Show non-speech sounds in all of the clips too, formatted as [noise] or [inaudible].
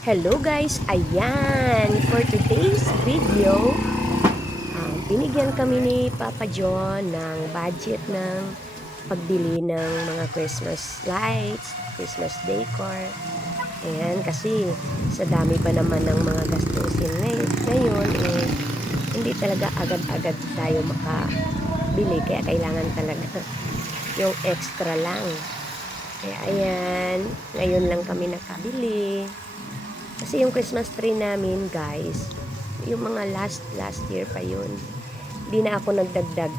Hello guys, ayan, for today's video, um, binigyan kami ni Papa John ng budget ng pagbili ng mga Christmas lights, Christmas decor. Ayan, kasi sa dami pa naman ng mga gastusin ngay- ngayon, eh, hindi talaga agad-agad tayo makabili, kaya kailangan talaga [laughs] yung extra lang. Kaya ayan, ngayon lang kami nakabili. Kasi yung Christmas tree namin, guys, yung mga last last year pa yun. Hindi na ako nagdagdag.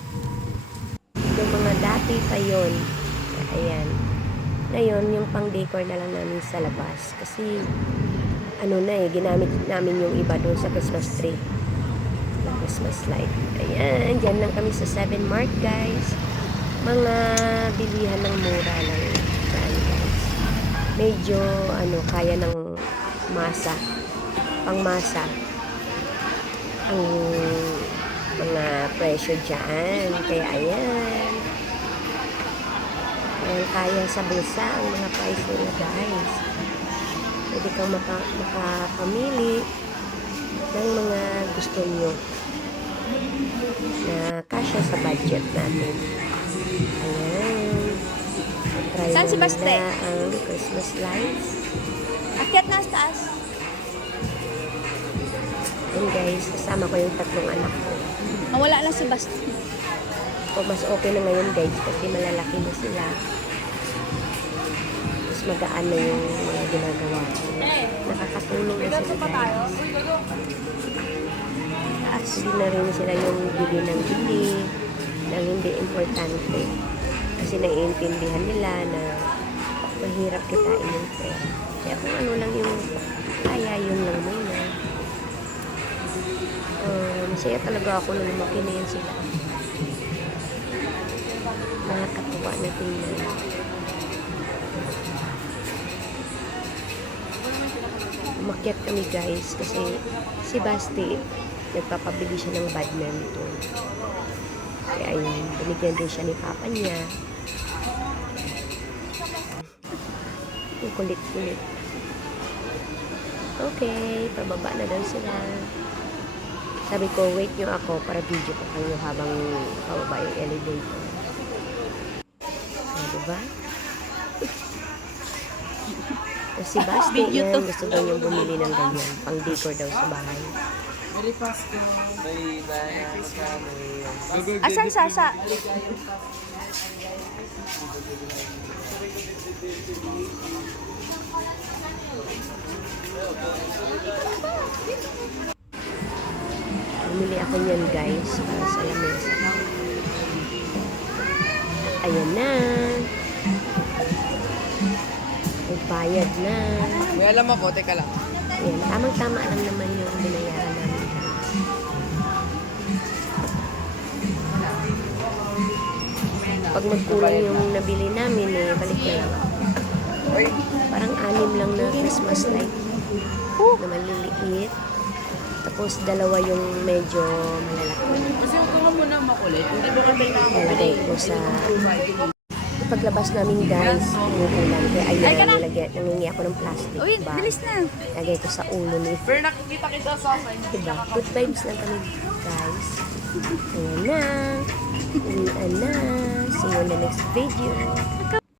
Yung mga dati pa yun. Ayan. Ngayon, yung pang decor na lang namin sa labas. Kasi, ano na eh, ginamit namin yung iba doon sa Christmas tree. Christmas light. Ayan, dyan lang kami sa 7 Mart, guys. Mga bilihan ng mura lang. Yan, guys. Medyo, ano, kaya ng masa, pang masa, ang mga presyo dyan. Kaya ayan. Ayan, kaya sa bulsa ang mga price nila guys. Pwede kang maka, makapamili ng mga gusto nyo na kasya sa budget natin. Ayan. Try Baste? nila ang Christmas lights. Taas. Yun guys, kasama ko yung tatlong anak ko. Mawala na si Basti. O mas okay na ngayon guys kasi malalaki na sila. Mas magaan na yung mga ginagawa ko. Nakakatulong na sila guys. At hindi na rin sila yung bili ng bili ng hindi importante. Kasi naiintindihan nila na mahirap kitain yung pera. Kaya kung ano lang yung masaya talaga ako nung lumaki na yan sila. Nakakatuwa na tingnan. Umakyat kami guys kasi si Basti nagpapabili siya ng badminton. Kaya ayun, binigyan din siya ni papa niya. Ang kulit-kulit. Okay, pababa na daw sila. Sabi ko, wait nyo ako para video ko kayo habang pababa yung elevator. Ah, diba? [laughs] Tapos si Basti yan, to. gusto daw niyang bumili ng ganyan. Pang decor daw sa bahay. Very fast ko. May banana kami. Bumili ako niyan guys para sa lamesa. Ayan na. Nagbayad na. May alam ako, teka lang. Ayan, tamang-tama lang naman yung binayaran namin. Pag magkulang yung nabili namin, eh, balik na lang. Parang anim lang na Christmas light na maliliit. Tapos dalawa yung medyo malalaki. kasi huwag ka muna makulit. Hindi mo kami Nilagay ko sa paglabas namin guys, umuulan. Kaya Ay, ayun, na. nilagay, nangingi ako ng plastic Uy, bag. bilis na. Lagay ko sa ulo ni Pero nakikita kita sa akin. Diba? Good vibes lang kami, guys. Ayan na. Uwian na. See you in the next video.